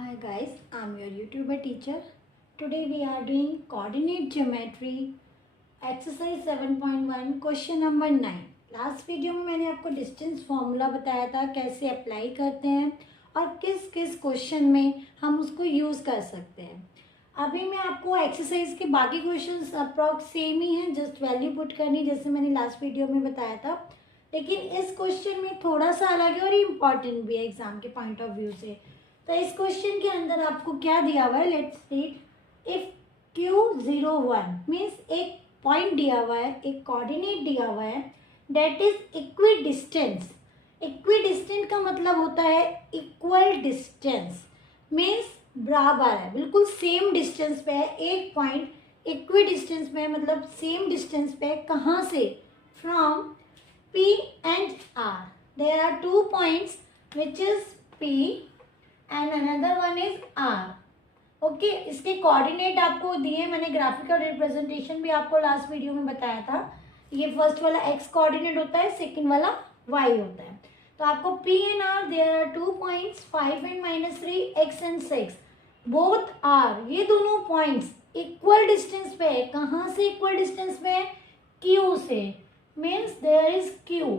Hi guys, I'm your YouTuber teacher. Today we are doing coordinate geometry exercise 7.1 question number 9. Last video में मैंने आपको distance formula बताया था कैसे apply करते हैं और किस किस क्वेश्चन में हम उसको यूज़ कर सकते हैं। अभी मैं आपको एक्सरसाइज के बाकी क्वेश्चंस अप्रॉक्स सेम ही हैं, जस्ट वैल्यू पुट करनी जैसे मैंने लास्ट वीडियो में बताया था, लेकिन इस क्वेश्चन में थोड़ा सा अलग है और इम्पॉर्टेंट भी है एग्जाम के पॉइंट ऑफ व्यू से। तो इस क्वेश्चन के अंदर आपको क्या दिया हुआ है, let's read. If Q01 means एक पॉइंट दिया हुआ है, एक कोऑर्डिनेट दिया हुआ है दैट इज इक्विडिस्टेंस। इक्विडिस्टेंट का मतलब होता है इक्वल डिस्टेंस, मीन्स बराबर है, बिल्कुल सेम डिस्टेंस पे है। एक पॉइंट इक्विडिस्टेंस पे है, मतलब सेम डिस्टेंस पे है। कहाँ से? From P and R. There are two points which is P and another one is R. Okay इसके कोऑर्डिनेट आपको दिए, मैंने ग्राफिकल रिप्रेजेंटेशन भी आपको लास्ट वीडियो में बताया था। ये फर्स्ट वाला x कोऑर्डिनेट होता है, सेकंड वाला y होता है। तो आपको P and R there are 2 points 5 and -3 x and 6 both are, ये दोनों पॉइंट्स इक्वल डिस्टेंस पे है। कहाँ से इक्वल डिस्टेंस पे है? Q से, मीन्स देयर इज Q।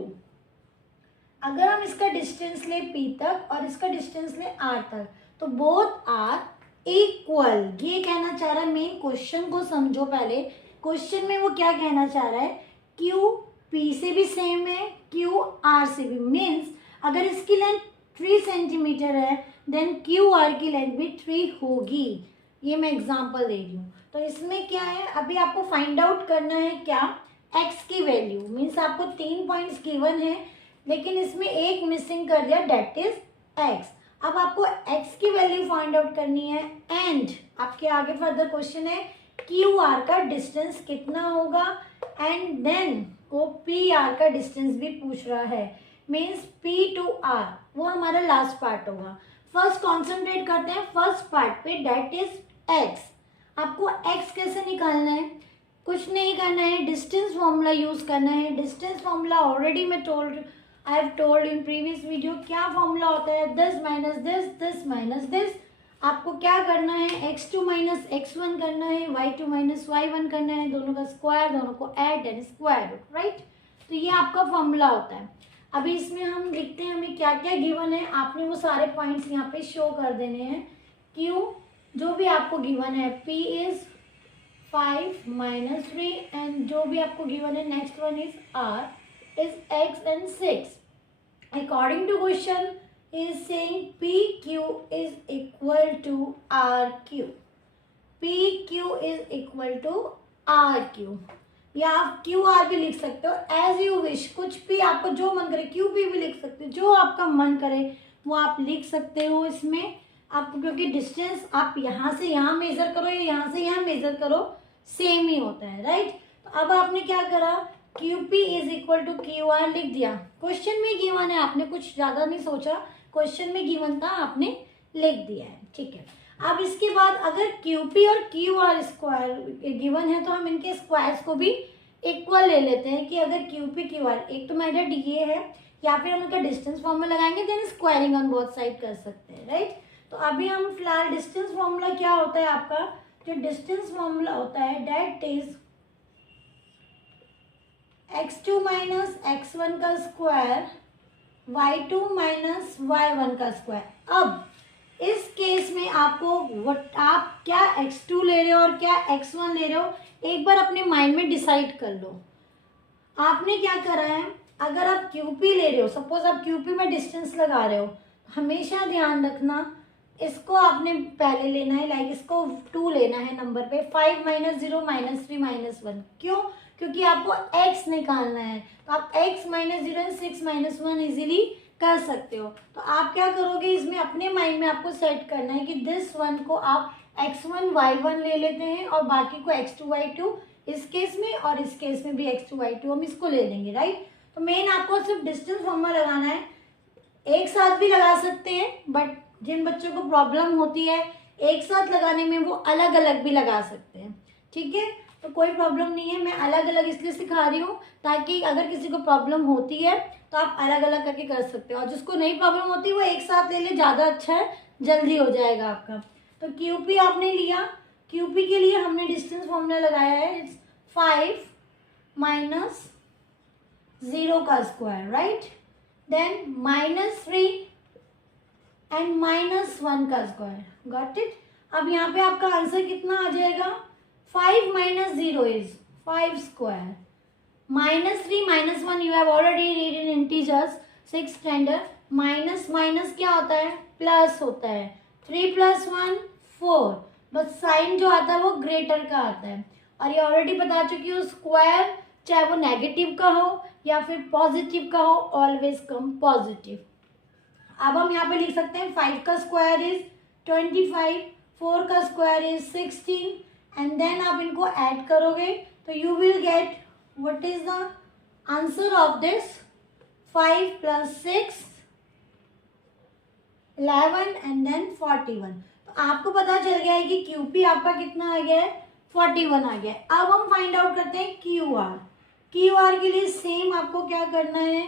अगर हम इसका डिस्टेंस ले P तक और इसका डिस्टेंस ले R तक तो बोथ आर इक्वल। ये कहना चाह रहा है, मेन क्वेश्चन को समझो पहले। क्वेश्चन में वो क्या कहना चाह रहा है? Q P से भी सेम है, Q R से भी। मीन्स अगर इसकी लेंथ 3 सेंटीमीटर है देन Q R की लेंथ भी 3 होगी। ये मैं एग्जांपल दे रही हूँ। तो इसमें क्या है, अभी आपको फाइंड आउट करना है क्या? x की वैल्यू। मीन्स आपको 3 पॉइंट्स गिवन है लेकिन इसमें एक मिसिंग कर दिया, डेट इज x। अब आपको x की वैल्यू फाइंड आउट करनी है एंड आपके आगे फर्दर क्वेश्चन है QR का डिस्टेंस कितना होगा एंड देन वो PR का डिस्टेंस भी पूछ रहा है। मीन्स P to R वो हमारा लास्ट पार्ट होगा। फर्स्ट कॉन्सेंट्रेट करते हैं फर्स्ट पार्ट पे, डेट इज x। आपको x कैसे निकालना है? कुछ नहीं करना है, डिस्टेंस फॉर्मूला यूज करना है। डिस्टेंस फॉर्मूला ऑलरेडी मैं I have told in previous video क्या फॉर्मूला होता है, this minus this, this minus this. आपको क्या करना है? x2 माइनस x1 करना है, y2 माइनस y1 करना है, दोनों का स्क्वायर, दोनों को add and square root, right. तो ये आपका फॉर्मूला होता है। अभी इसमें हम लिखते हैं हमें क्या क्या गिवन है। आपने वो सारे पॉइंट्स यहाँ पे शो कर देने हैं। Q जो भी आपको गिवन है, P इज 5 minus 3 एंड जो भी आपको गिवन है next one is R is x and 6. According to question is saying PQ is equal to RQ. PQ is equal to RQ. या आप QR भी लिख सकते हो एज यू विश, कुछ भी आपको जो मन करे। QP भी लिख सकते हो, जो आपका मन करे वो आप लिख सकते हो इसमें आपको, क्योंकि डिस्टेंस आप यहाँ से यहाँ मेजर करो या यहाँ से यहाँ मेजर करो सेम ही होता है, राइट। तो अब आपने क्या करा, QP is equal to QR लिख दिया। क्वेश्चन में गिवन है, आपने कुछ ज़्यादा नहीं सोचा, क्वेश्चन में गिवन था आपने लिख दिया है, ठीक है। अब इसके बाद अगर QP और QR स्क्वायर गिवन है तो हम इनके स्क्वायर्स को भी इक्वल ले लेते हैं कि अगर QP QR एक तो मेथड ये है, या फिर हम इनका डिस्टेंस फॉर्मूला लगाएंगे then squaring on both side कर सकते हैं, राइट। तो अभी हम फिलहाल डिस्टेंस फॉर्मूला क्या होता है आपका, जो डिस्टेंस फॉर्मूला होता है date is x2 minus x1 का स्क्वायर y2 माइनस y1 का स्क्वायर। अब इस केस में आपको आप क्या x2 ले रहे हो और क्या x1 ले रहे हो एक बार अपने माइंड में डिसाइड कर लो। आपने क्या करा है, अगर आप QP ले रहे हो, सपोज आप QP में डिस्टेंस लगा रहे हो, हमेशा ध्यान रखना इसको आपने पहले लेना है, लाइक इसको 2 लेना है नंबर पे। 5 माइनस 0 माइनस 3 माइनस 1, क्यों? क्योंकि आपको x निकालना है। तो आप x minus 0 and 6 minus 1 easily कर सकते हो। तो आप क्या करोगे, इसमें अपने माइंड में आपको सेट करना है कि दिस वन को आप x1 y1 ले लेते हैं और बाकी को x2 y2 इस केस में, और इस केस में भी x2 y2 हम इसको ले लेंगे, राइट। तो मेन आपको सिर्फ डिस्टेंस फॉर्मूला लगाना है। एक साथ भी लगा सकते हैं, बट जिन बच्चों को प्रॉब्लम होती है एक साथ लगाने में वो अलग अलग भी लगा सकते हैं, ठीक है। तो कोई प्रॉब्लम नहीं है, मैं अलग अलग इसलिए सिखा रही हूँ ताकि अगर किसी को प्रॉब्लम होती है तो आप अलग अलग करके कर सकते हो, और जिसको नहीं प्रॉब्लम होती वो एक साथ ले ले, ज़्यादा अच्छा है। जल्दी हो जाएगा आपका। तो QP आपने लिया, QP के लिए हमने डिस्टेंस फॉर्मूला लगाया है, इट्स 5 माइनस 0 का स्क्वायर, राइट, देन -3 एंड -1 का स्क्वायर, गॉट इट। अब यहाँ पे आपका आंसर कितना आ जाएगा, 5 minus 0 is 5 square, -3 -1 you have already read in integers 6th standard, minus minus क्या होता है, प्लस होता है, 3 + 1 4, बस साइन जो आता है वो ग्रेटर का आता है। और ये ऑलरेडी बता चुकी हूँ, स्क्वायर चाहे वो नेगेटिव का हो या फिर पॉजिटिव का हो, ऑलवेज कम पॉजिटिव। अब हम यहाँ पे लिख सकते हैं 5 का स्क्वायर इज 25, 4 का स्क्वायर इज 16 एंड देन आप इनको ऐड करोगे तो you will get what is the answer of this, 5 + 6 11 and then 41। तो आपको पता चल गया है कि QP आपका कितना आ गया है, 41 आ गया है। अब हम फाइंड आउट करते हैं QR। QR के लिए सेम आपको क्या करना है,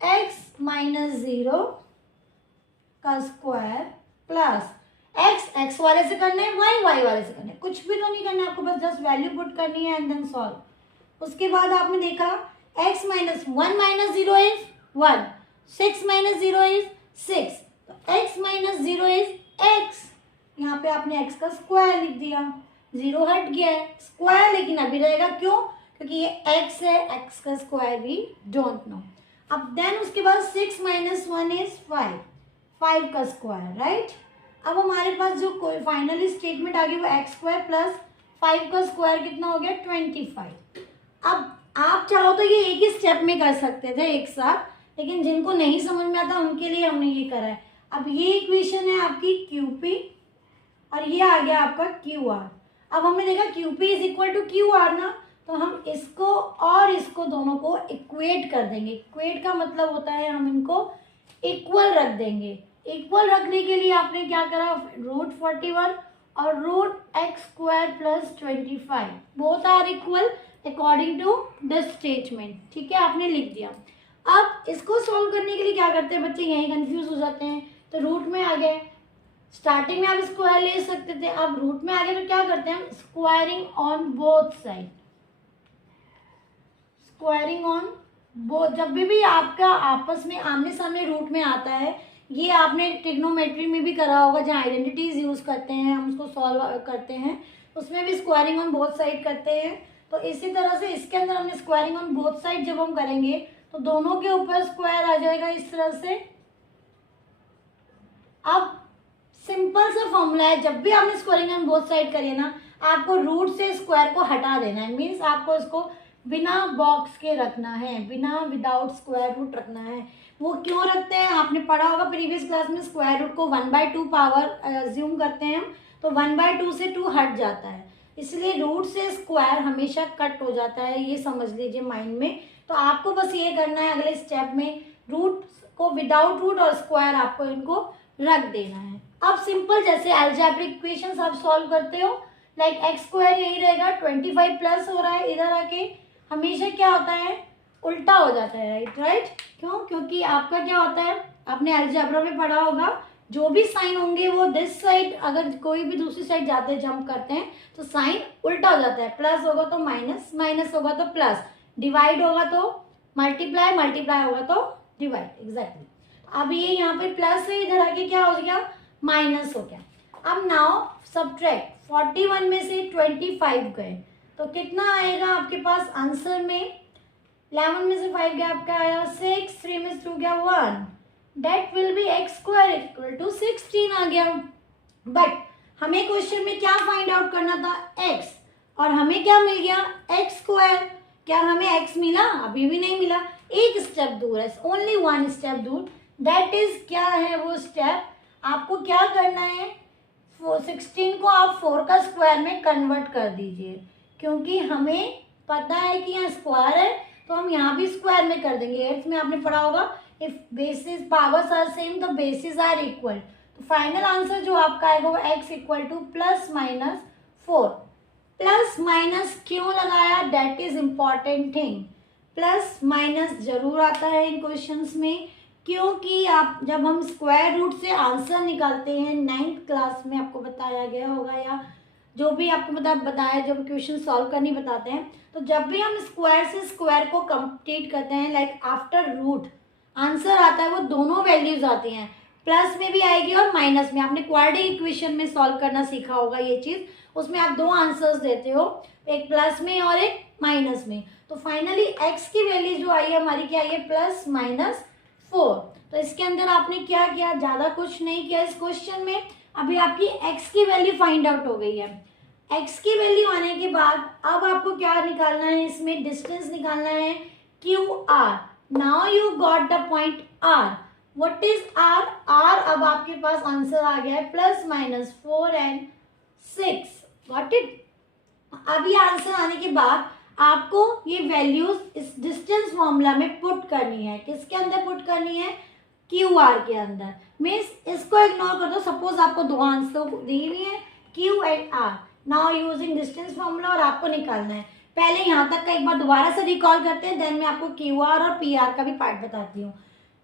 x - 0 का स्क्वायर प्लस x वाले से करना है, y वाले से करना है, कुछ भी तो नहीं करना है आपको, बस जस्ट वैल्यू पुट करनी है एंड देन सॉल्व। उसके बाद आपने देखा x - 1 - 0 इज 1, 6 - 0 इज 6, तो x - 0 इज x। यहाँ पे आपने x का स्क्वायर लिख दिया, 0 हट गया है, स्क्वायर लेकिन अभी रहेगा, क्यों, क्योंकि ये x है, x का स्क्वायर वी डोंट नो। अब देन उसके बाद 6 - 1 इज 5, 5 का स्क्वायर, राइट। अब हमारे पास जो कोई फाइनली स्टेटमेंट आ गई वो x² प्लस 5 का स्क्वायर कितना हो गया, 25। अब आप चाहो तो ये एक ही स्टेप में कर सकते थे एक साथ, लेकिन जिनको नहीं समझ में आता उनके लिए हमने ये करा है। अब ये इक्वेशन है आपकी QP और ये आ गया आपका QR। अब हमने देखा QP = QR ना, तो हम इसको और इसको दोनों को इक्वेट कर देंगे। इक्वेट का मतलब होता है हम इनको इक्वल रख देंगे। इक्वल रखने के लिए आपने क्या करा, √41 और √x² + 25 both are equal according to this statement, ठीक है, आपने लिख दिया। अब इसको सॉल्व करने के लिए क्या करते हैं बच्चे, यहीं कंफ्यूज हो जाते हैं। तो रूट में आ गए, स्टार्टिंग में आप स्क्वायर ले सकते थे, अब रूट में आ गए तो क्या करते हैं हम, squaring on both side, squaring on both. जब भी आपका आपस में आमने सामने रूट में आता है, ये आपने ट्रिग्नोमेट्री में भी करा होगा, जहाँ आइडेंटिटीज यूज करते हैं हम उसको सॉल्व करते हैं, उसमें भी स्क्वायरिंग ऑन बोथ साइड करते हैं। तो इसी तरह से इसके अंदर हमने स्क्वायरिंग ऑन बोथ साइड जब हम करेंगे तो दोनों के ऊपर स्क्वायर आ जाएगा इस तरह से। अब सिंपल सा फॉर्मूला है, जब भी आपने स्क्वायरिंग ऑन बोथ साइड करिए ना, आपको रूट से स्क्वायर को हटा देना है, मीन्स आपको इसको बिना बॉक्स के रखना है, बिना विदाउट स्क्वायर रूट रखना है। वो क्यों रखते हैं, आपने पढ़ा होगा प्रीवियस क्लास में, स्क्वायर रूट को 1/2 पावर अज्यूम करते हैं हम, तो 1/2 से 2 हट जाता है, इसलिए रूट से स्क्वायर हमेशा कट हो जाता है, ये समझ लीजिए माइंड में। तो आपको बस ये करना है अगले स्टेप में, रूट को विदाउट रूट और स्क्वायर आपको इनको रख देना है। अब सिंपल जैसे अलजेब्रिक इक्वेशंस आप सॉल्व करते हो, लाइक x² यही रहेगा, 25 प्लस हो रहा है, इधर आके हमेशा क्या होता है, उल्टा हो जाता है, राइट। क्यों, क्योंकि आपका क्या होता है, आपने अलजेब्रा में पढ़ा होगा, जो भी साइन होंगे वो दिस साइड, अगर कोई भी दूसरी साइड जाते हैं, जंप करते हैं तो साइन उल्टा हो जाता है, प्लस होगा तो माइनस, माइनस होगा तो प्लस, डिवाइड होगा तो मल्टीप्लाई, मल्टीप्लाई होगा तो डिवाइड, एग्जैक्टली। अब ये यहाँ पे प्लस है, इधर आके क्या हो गया, माइनस हो गया। अब नाउ सब्ट्रैक्ट, 41 में से 25 गए तो कितना आएगा आपके पास आंसर में, 11 में से 5 गया आपका आया 6, 3 में से 2 गया 1, डेट विल बी x² = 16 आ गया। बट हमें क्वेश्चन में क्या फाइंड आउट करना था, x, और हमें क्या मिल गया, x²। क्या हमें x मिला, अभी भी नहीं मिला, एक स्टेप दूर है, ओनली 1 स्टेप दूर, दैट इज क्या है वो स्टेप, आपको क्या करना है, 16 को आप 4 का स्क्वायर में कन्वर्ट कर दीजिए, क्योंकि हमें पता है कि यहाँ स्क्वायर है तो हम यहाँ भी स्क्वायर में कर देंगे। 8th में आपने पढ़ा होगा, if basis powers are same the basis are equal. तो फाइनल आंसर जो आपका आएगा वो x = +-4। प्लस माइनस क्यों लगाया, that is important thing, plus minus जरूर आता है इन क्वेश्चंस में, क्योंकि आप जब हम स्क्वायर रूट से आंसर निकालते हैं 9th क्लास में आपको बताया गया होगा, या जो भी आपको बताया जब क्वेश्चन सॉल्व करनी बताते हैं, तो जब भी हम स्क्वायर से स्क्वायर को कंप्लीट करते हैं, लाइक आफ्टर रूट आंसर आता है, वो दोनों वैल्यूज आती हैं, प्लस में भी आएगी और माइनस में। आपने क्वाड्रेटिक इक्वेशन में सॉल्व करना सीखा होगा ये चीज़, उसमें आप दो आंसर्स देते हो, एक प्लस में और एक माइनस में। तो फाइनली एक्स की वैल्यू जो आई है हमारी क्या आई है, +-4। तो इसके अंदर आपने क्या किया, ज़्यादा कुछ नहीं किया इस क्वेश्चन में। अभी आपकी एक्स की वैल्यू फाइंड आउट हो गई है। एक्स की वैल्यू आने के बाद अब आपको क्या निकालना है, इसमें डिस्टेंस निकालना है QR। Now you got the point R। What is R? R अब आपके पास आंसर आ गया है +-4 and 6। Got it? अब ये आंसर आने के बाद आपको ये वैल्यूज इस डिस्टेंस फॉर्मूला में पुट करनी है। किसके अंदर पुट करनी है? QR के अंदर। मीन्स इसको इग्नोर कर दो, सपोज आपको दो आंसर दी हुई है Q and R। Now using distance formula और आपको निकालना है। पहले यहाँ तक का एक बार दोबारा से रिकॉल करते हैं, देन मैं आपको QR और PR का भी पार्ट बताती हूँ।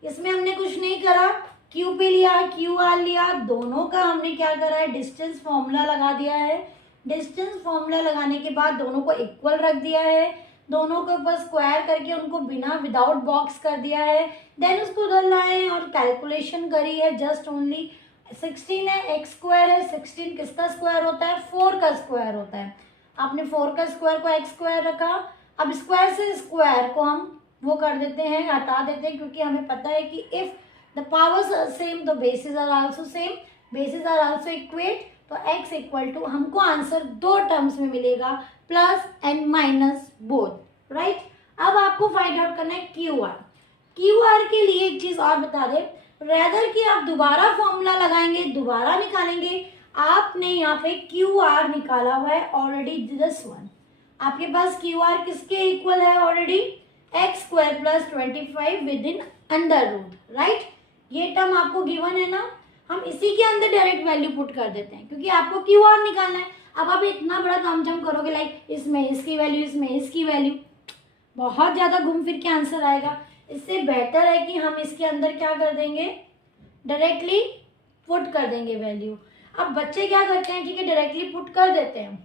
इसमें हमने कुछ नहीं करा, QP लिया, QR लिया, दोनों का हमने क्या करा है, डिस्टेंस फॉर्मूला लगा दिया है। डिस्टेंस फॉर्मूला लगाने के बाद दोनों को इक्वल रख दिया है, दोनों के ऊपर स्क्वायर करके उनको विदाउट बॉक्स कर दिया है। देन उसको उधर लाए और कैलकुलेशन करी है, जस्ट ओनली 16 है, एक्स स्क्वायर है, 16 किसका स्क्वायर होता है, 4 का स्क्वायर होता है। आपने 4 का स्क्वायर को एक्स स्क्वायर रखा। अब स्क्वायर से स्क्वायर को हम वो कर देते हैं, हटा देते हैं, क्योंकि हमें पता है कि if the powers are same the basis are also same, basis are also equate. तो x इक्वल टू हमको आंसर दो टर्म्स में मिलेगा, plus and minus both, right. अब आपको फाइंड आउट करना है QR। QR के लिए एक चीज और बता दे, रेदर कि आप दोबारा फॉर्मूला लगाएंगे, दोबारा निकालेंगे, आपने यहाँ पे QR निकाला हुआ है ऑलरेडी, दिस वन। आपके पास QR किसके इक्वल है already, x² + 25 within under root, right. ये टर्म आपको गिवन है ना, हम इसी के अंदर डायरेक्ट वैल्यू पुट कर देते हैं, क्योंकि आपको QR निकालना है। अब आप इतना बड़ा तामझाम करोगे, लाइक इसमें इसकी वैल्यू, इसमें इसकी वैल्यू, बहुत ज़्यादा घूम फिर के आंसर आएगा। इससे बेटर है कि हम इसके अंदर क्या कर देंगे, डायरेक्टली पुट कर देंगे वैल्यू। अब बच्चे क्या करते हैं, ठीक है, डायरेक्टली पुट कर देते हैं,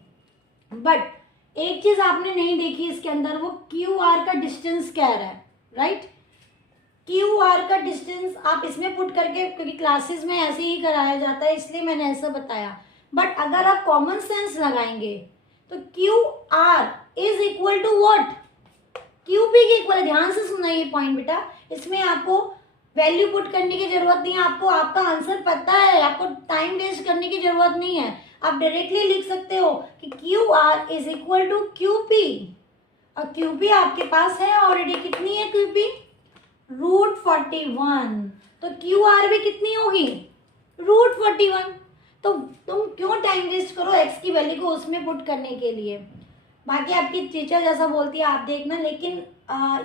बट एक चीज़ आपने नहीं देखी इसके अंदर, वो QR का डिस्टेंस क्या है, राइट। QR का डिस्टेंस आप इसमें पुट करके, क्योंकि क्लासेस में ऐसे ही कराया जाता है इसलिए मैंने ऐसा बताया, बट अगर आप कॉमन सेंस लगाएंगे तो QR is equal to what, QP के इक्वल है। ध्यान से सुनना ये पॉइंट बेटा, इसमें आपको वैल्यू पुट करने की जरूरत नहीं है, आपको आपका आंसर पता है, आपको टाइम वेस्ट करने की जरूरत नहीं है। आप डायरेक्टली लिख सकते हो कि QR is equal to QP, और QP आपके पास है ऑलरेडी। कितनी है QP, √41। तो QR भी कितनी होगी, √41। तो तुम क्यों टाइम वेस्ट करो x की वैल्यू को उसमें पुट करने के लिए। बाकी आपकी टीचर जैसा बोलती है आप देखना, लेकिन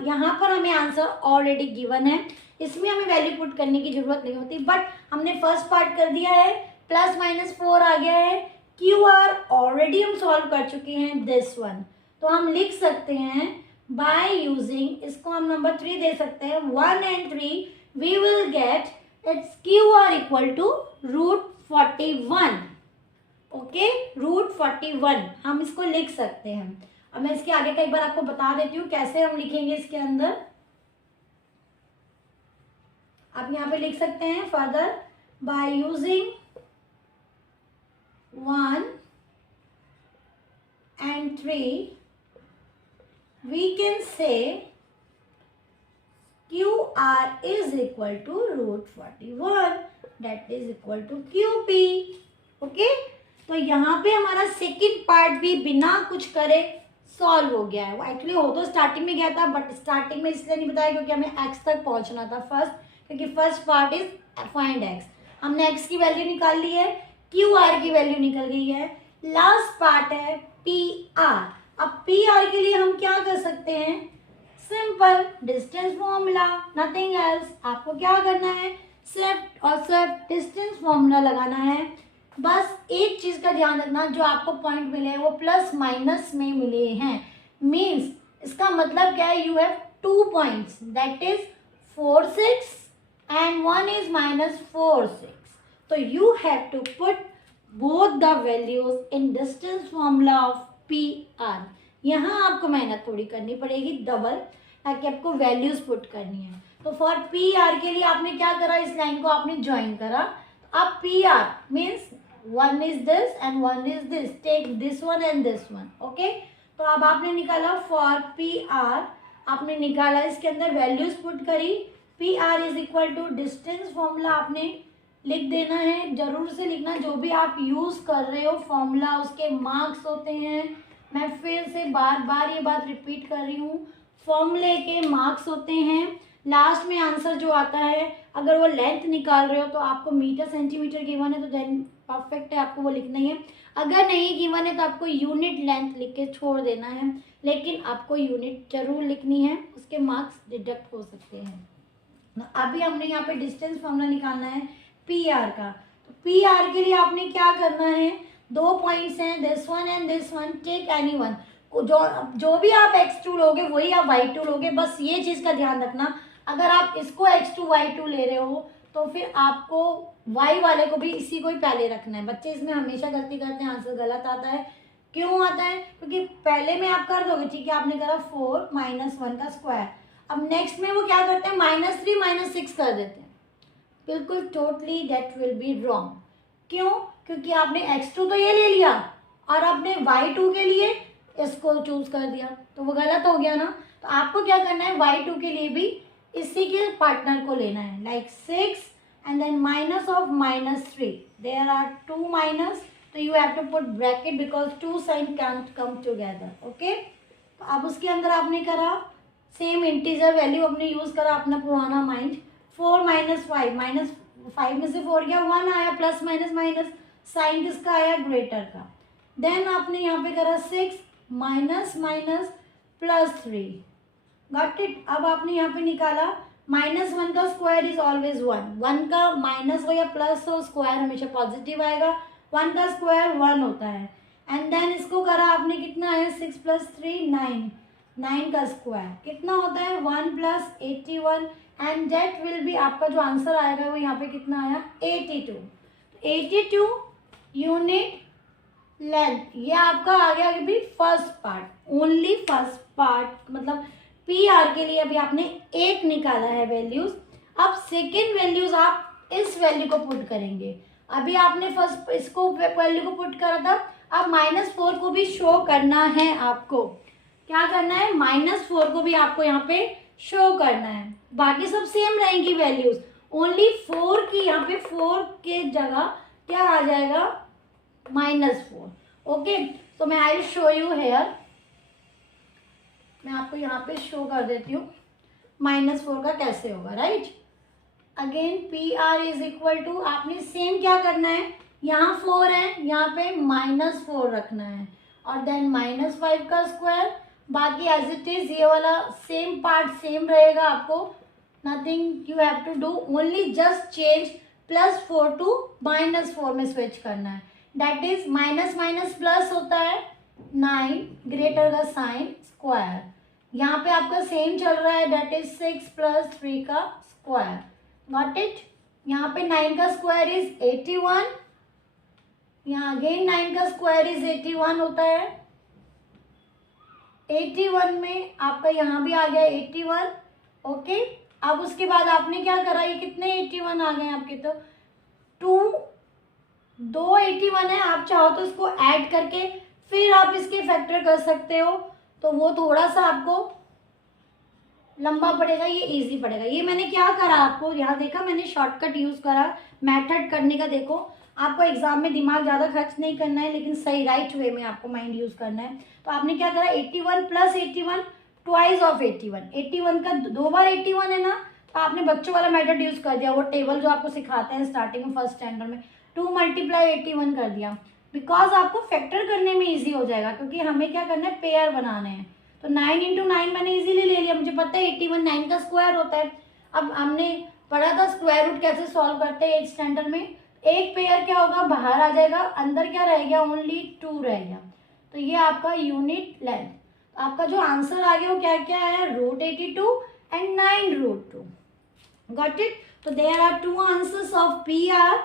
यहाँ पर हमें आंसर ऑलरेडी गिवन है, इसमें हमें वैल्यू पुट करने की जरूरत नहीं होती। बट हमने फर्स्ट पार्ट कर दिया है, +-4 आ गया है, QR ऑलरेडी हम सॉल्व कर चुके हैं, दिस वन। तो हम लिख सकते हैं बाय यूजिंग, इसको हम नंबर 3 दे सकते हैं, 1 and 3 we will get it's QR equal to √41। Okay, √41 हम इसको लिख सकते हैं। अब मैं इसके आगे का एक बार आपको बता देती हूँ कैसे हम लिखेंगे इसके अंदर। आप यहाँ पे लिख सकते हैं further, by using 1 and 3 we can say QR is equal to √41, that is equal to QP। Okay, तो यहाँ पे हमारा सेकंड पार्ट भी बिना कुछ करे सॉल्व हो गया है। वो एक्चुअली हो तो स्टार्टिंग में गया था, बट स्टार्टिंग में इसलिए नहीं बताया क्योंकि हमें x तक पहुंचना था फर्स्ट, क्योंकि first part is find x। हमने x की वैल्यू निकाल ली है, QR की वैल्यू निकल गई है, लास्ट पार्ट है PR। अब PR के लिए हम क्या कर सकते हैं, simple distance formula, nothing else. आपको क्या करना है, सिर्फ और सिर्फ डिस्टेंस फॉर्मूला लगाना है। बस एक चीज का ध्यान रखना, जो आपको पॉइंट मिले हैं वो प्लस माइनस में मिले हैं, मीन्स इसका मतलब क्या है, you have 2 points, that is 4, 6 and 1 is minus 4 6. So you have to put both the values in distance formula of PR. यहाँ आपको मेहनत थोड़ी करनी पड़ेगी डबल, ताकि आपको वैल्यूज पुट करनी है। तो फॉर PR के लिए आपने क्या करा, इस लाइन को आपने ज्वाइन करा। अब PR means 1 is this and 1 is this, take this one and this one, okay? तो अब आपने निकाला फॉर PR, आपने निकाला, इसके अंदर वैल्यूज पुट करी। PR is equal to distance formula आपने लिख देना है, जरूर से लिखना। जो भी आप यूज कर रहे हो फॉर्मूला, उसके मार्क्स होते हैं। मैं फिर से बार बार ये बात रिपीट कर रही हूँ, फॉर्मूले के मार्क्स होते हैं। लास्ट में आंसर जो आता है, अगर वो लेंथ निकाल रहे हो तो आपको मीटर सेंटीमीटर गिवन है तो देन परफेक्ट है, आपको वो लिखना ही है। अगर नहीं गिवन है तो आपको यूनिट लेंथ लिख के छोड़ देना है, लेकिन आपको यूनिट जरूर लिखनी है, उसके मार्क्स डिडक्ट हो सकते हैं। अभी हमने यहाँ पे डिस्टेंस फॉर्मूला निकालना है PR का। तो PR के लिए आपने क्या करना है, 2 पॉइंट्स हैं, this one and this one, take any one. जो भी आप x2 लोगे वही आप y2 लोगे। बस ये चीज़ का ध्यान रखना, अगर आप इसको x2 y2 ले रहे हो तो फिर आपको y वाले को भी इसी को ही पहले रखना है। बच्चे इसमें हमेशा गलती करते हैं, आंसर गलत आता है। क्यों आता है, क्योंकि पहले में आप कर दोगे, ठीक है, आपने करा 4 - 1 का स्क्वायर। अब नेक्स्ट में वो क्या करते हैं, -3 - 6 कर देते हैं। बिल्कुल totally that will be wrong. क्यों, क्योंकि आपने x2 तो ये ले लिया और आपने y2 के लिए इसको चूज कर दिया, तो वो गलत हो गया ना। तो आपको क्या करना है, y2 के लिए भी इसी के पार्टनर को लेना है, like 6 and then minus of -3. There are 2 minus, so you have to put bracket because 2 sign can't come together, okay? तो अब उसके अंदर आपने करा सेम इंटीजर वैल्यू अपने यूज करा अपना पुराना माइंड। 4 - 5 -5 में से 4 गया, 1 आया, प्लस माइनस माइनस, साइन किसका आया, ग्रेटर का। देन आपने यहाँ पे करा 6 - +3, गॉट इट। अब आपने यहाँ पे निकाला -1 का स्क्वायर इज ऑलवेज 1, 1 का माइनस हो या प्लस हो, स्क्वायर हमेशा पॉजिटिव आएगा। 1 का स्क्वायर 1 होता है। एंड देन इसको करा आपने, कितना है, 6 + 3 9, 9 का स्क्वायर कितना होता है, 1 + 81, एंड दैट विल बी, आपका जो आंसर आएगा वो यहाँ पे कितना आया, 82। 82 यूनिट लेंथ, ये आपका आ गया अभी first part, only first part, मतलब PR के लिए अभी आपने 1 निकाला है वैल्यूज। अब सेकेंड वैल्यूज आप इस वैल्यू को पुट करेंगे। अभी आपने फर्स्ट इसको वैल्यू को पुट करा था, अब -4 को भी शो करना है आपको। क्या करना है, -4 को भी आपको यहाँ पे शो करना है। बाकी सब सेम रहेंगी वैल्यूज, ओनली 4 की यहाँ पे 4 के जगह क्या आ जाएगा, -4, ओके। तो मैं आई शो यू हेयर, मैं आपको यहाँ पे शो कर देती हूँ -4 का कैसे होगा, right. Again PR is equal to, आपने सेम क्या करना है, यहाँ 4 है, यहाँ पे -4 रखना है, और देन -5 का स्क्वायर, बाकी एज इट इज ये वाला सेम पार्ट सेम रहेगा। आपको nothing you have to do, only just change +4 to -4 में स्विच करना है। दैट इज माइनस प्लस होता है 9, ग्रेटर का साइन, स्क्वायर। यहाँ पे आपका सेम चल रहा है, दैट इज 6 + 3 का स्क्वायर, गॉट इट। यहाँ पे 9 का स्क्वायर इज 81, यहाँ अगेन 9 का स्क्वायर इज 81 होता है। 81 में आपका यहाँ भी आ गया 81, ओके। अब उसके बाद आपने क्या करा, ये कितने 81 आ गए आपके, तो 2 81 है। आप चाहो तो इसको ऐड करके फिर आप इसके फैक्टर कर सकते हो, तो वो थोड़ा सा आपको लंबा पड़ेगा, ये इजी पड़ेगा। ये मैंने क्या करा, आपको यहाँ देखा, मैंने शॉर्टकट यूज करा मेथड करने का। देखो, आपको एग्जाम में दिमाग ज़्यादा खर्च नहीं करना है, लेकिन सही राइट वे में आपको माइंड यूज करना है। तो आपने क्या करा, 81 + 81 ट्वाइस ऑफ 81, 81 का 2 बार 81 है ना, तो आपने बच्चों वाला मेथड यूज कर दिया, वो टेबल जो आपको सिखाते हैं स्टार्टिंग में फर्स्ट स्टैंडर्ड में, 2 × 81 कर दिया, बिकॉज आपको फैक्टर करने में इजी हो जाएगा, क्योंकि हमें क्या करना है, पेयर बनाने हैं। तो 9 × 9 मैंने इजीली ले लिया, मुझे पता है 81 9 का स्क्वायर होता है। अब हमने पढ़ा था स्क्वायर रूट कैसे सॉल्व करते हैं 8th स्टैंडर्ड में। एक पेयर क्या होगा, बाहर आ जाएगा, अंदर क्या रह गया, ओनली 2 रह गया। तो ये आपका यूनिट लेंथ, आपका जो आंसर आ गया वो क्या क्या है, √82 एंड 9√2, गॉट इट। तो there are two answers of P R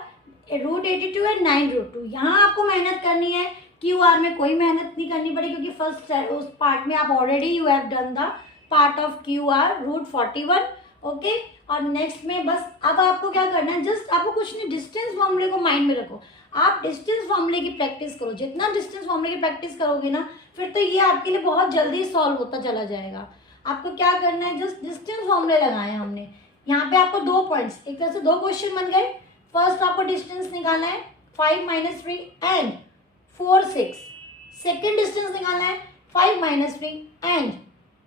√82 and 9√2। यहाँ आपको मेहनत करनी है, क्यू आर में कोई मेहनत नहीं करनी पड़ी क्योंकि फर्स्ट उस पार्ट में आप already you have done the part of Q R √41। Okay, और नेक्स्ट में बस अब आपको क्या करना है, जस्ट आपको कुछ नहीं, डिस्टेंस फॉर्मूले को माइंड में रखो। आप डिस्टेंस फॉर्मूले की प्रैक्टिस करो, जितना डिस्टेंस फॉर्मूले की प्रैक्टिस करोगे ना फिर तो ये आपके लिए बहुत जल्दी सॉल्व होता चला जाएगा। आपको क्या करना है, जस्ट डिस्टेंस फॉर्मूले लगाए हमने। यहाँ पे आपको 2 पॉइंट्स, एक तरह से 2 क्वेश्चन बन गए। फर्स्ट आपको डिस्टेंस निकालना है 5 - 3 एंड 4 6। सेकेंड डिस्टेंस निकालना है 5 - 3 एंड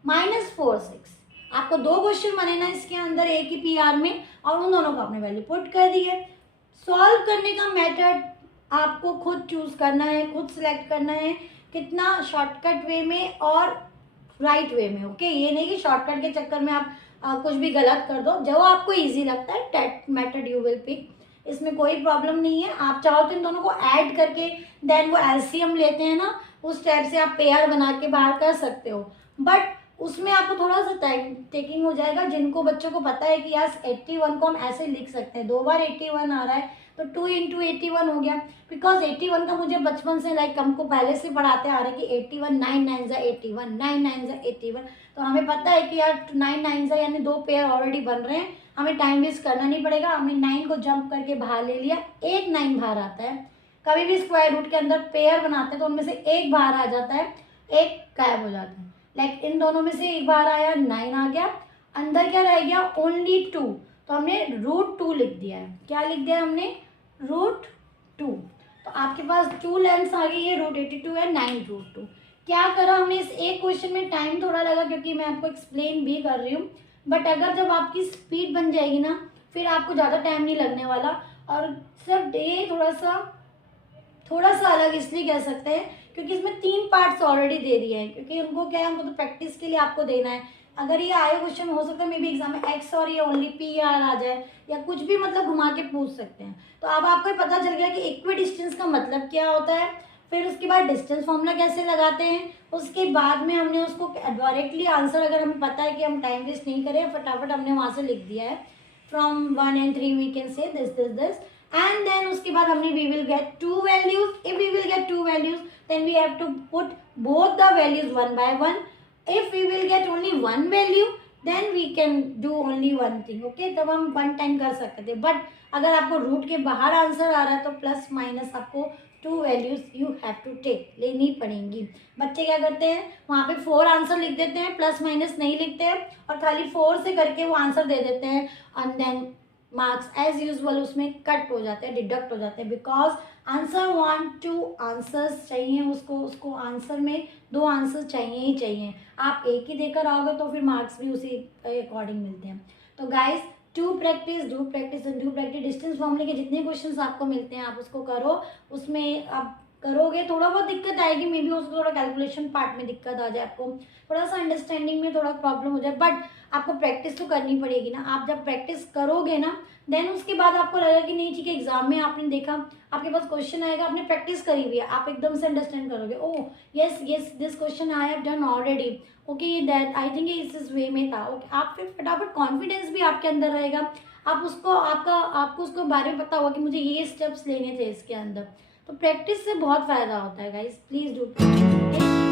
-4 6। आपको 2 क्वेश्चन बने ना इसके अंदर एक ही पीआर में, और उन दोनों को आपने वैल्यू पुट कर दी है। सॉल्व करने का मेथड आपको खुद चूज करना है, खुद सिलेक्ट करना है, कितना शॉर्टकट वे में और राइट वे में। ओके, ये नहीं कि शॉर्टकट के चक्कर में आप कुछ भी गलत कर दो। जो आपको इजी लगता है that method you will pick, इसमें कोई प्रॉब्लम नहीं है। आप चाहो तो इन दोनों को ऐड करके देन वो एलसीएम लेते हैं ना, उस टाइप से आप पेयर बना के बाहर कर सकते हो, बट उसमें आपको थोड़ा सा टाइम टेकिंग हो जाएगा। जिनको बच्चों को पता है कि यार 81 को हम ऐसे लिख सकते हैं, 2 बार 81 आ रहा है तो 2 × 81 हो गया, बिकॉज 81 का मुझे बचपन से लाइक हमको पहले से पढ़ाते आ रहे हैं कि 81 9 9 81 9 9 81। तो हमें पता है कि यार 9 9 यानी 2 पेयर ऑलरेडी बन रहे हैं, हमें टाइम वेस्ट करना नहीं पड़ेगा। हमने 9 को जंप करके बाहर ले लिया, एक 9 बाहर आता है। कभी भी स्क्वायर रूट के अंदर पेयर बनाते हैं तो उनमें से एक बाहर आ जाता है, एक गायब हो जाता है। लाइक इन दोनों में से एक बार आया, 9 आ गया, अंदर क्या रह गया, ओनली 2। तो हमने √2 लिख दिया है। क्या लिख दिया हमने, √2। तो आपके पास 2 लेंथ्स आ गई है, √82 है 9√2। क्या करा हमने इस एक क्वेश्चन में, टाइम थोड़ा लगा क्योंकि मैं आपको एक्सप्लेन भी कर रही हूँ, बट अगर जब आपकी स्पीड बन जाएगी ना फिर आपको ज़्यादा टाइम नहीं लगने वाला। और सिर्फ डे थोड़ा सा अलग इसलिए कह सकते हैं क्योंकि इसमें 3 पार्ट्स ऑलरेडी दे दिए हैं, क्योंकि उनको क्या है, उनको तो प्रैक्टिस के लिए आपको देना है। अगर ये आए क्वेश्चन हो सकता है मे बी एग्जाम में एक्स और ये ओनली पी आर आ जाए या कुछ भी मतलब घुमा के पूछ सकते हैं। तो अब आपको पता चल गया कि इक्वी डिस्टेंस का मतलब क्या होता है, फिर उसके बाद डिस्टेंस फॉर्मूला कैसे लगाते हैं, उसके बाद में हमने उसको डायरेक्टली आंसर, अगर हमें पता है कि हम टाइम वेस्ट नहीं करें, फटाफट हमने वहाँ से लिख दिया है। From 1 and 3 we can say this and then उसके बाद हमने we will get 2 values. If we will get 2 values then we have to put both the values one by one. If we will get only one value then we can do only one thing. Okay, तब हम 1 time कर सकते थे, but अगर आपको root के बाहर answer आ रहा है तो प्लस माइनस आपको 2 values you have to take, लेनी पड़ेंगी। बच्चे क्या करते हैं, वहाँ पे 4 आंसर लिख देते हैं, प्लस माइनस नहीं लिखते हैं और खाली 4 से करके वो आंसर दे देते हैं, and then marks as usual उसमें कट हो जाते हैं, डिडक्ट हो जाते हैं, बिकॉज आंसर 1 2 आंसर्स चाहिए उसको आंसर में 2 आंसर चाहिए ही चाहिए। आप एक ही देकर आओगे तो फिर मार्क्स भी उसी अकॉर्डिंग मिलते हैं। तो guys, do practice and do practice. Distance फॉर्मूले के जितने क्वेश्चंस आपको मिलते हैं आप उसको करो, उसमें आप करोगे थोड़ा बहुत दिक्कत आएगी, मे बी उसको थोड़ा कैलकुलेशन पार्ट में दिक्कत आ जाए, आपको थोड़ा सा अंडरस्टैंडिंग में थोड़ा प्रॉब्लम हो जाए, बट आपको प्रैक्टिस तो करनी पड़ेगी ना। आप जब प्रैक्टिस करोगे ना देन उसके बाद आपको लगेगा कि नहीं ठीक है, एग्जाम में आपने देखा, आपके पास क्वेश्चन आएगा, आपने प्रैक्टिस करी हुई है, आप एकदम से अंडरस्टैंड करोगे, oh yes this question I have done already, okay ये दैट आई थिंक इस वे में था। ओके, आप फिर फटाफट कॉन्फिडेंस भी आपके अंदर रहेगा, आप उसको आपको उसको बारे में पता होगा कि मुझे ये स्टेप्स लेने थे इसके अंदर। तो प्रैक्टिस से बहुत फ़ायदा होता है गाइस, प्लीज़ डू प्रैक्टिस।